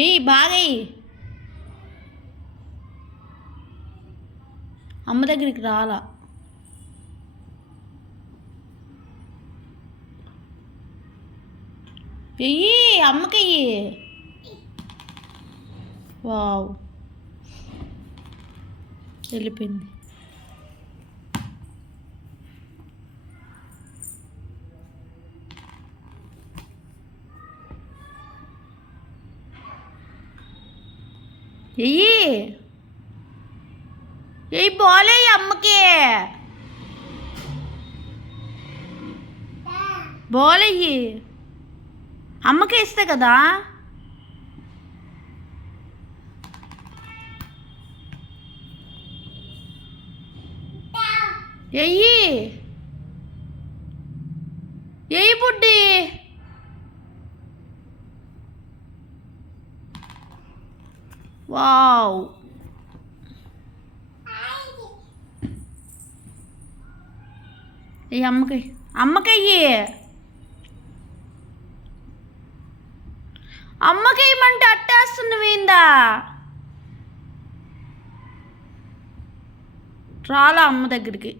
ఏయ్ బాగా అమ్మ దగ్గరికి రాలా. ఎయ్యి అమ్మకెయ్యి. వావ్ వెళ్ళిపోయింది. ఎయ్యి ఎయ్యి బాలే అమ్మకి బాలయ్యి అమ్మకే ఇస్తే కదా. ఎయ్యి ఎయ్యి బుడ్డి. వావ్ ఈ అమ్మకయ్యి అమ్మకేయమంటే అట్టేస్తున్నవేందా. రాలా అమ్మ దగ్గరికి.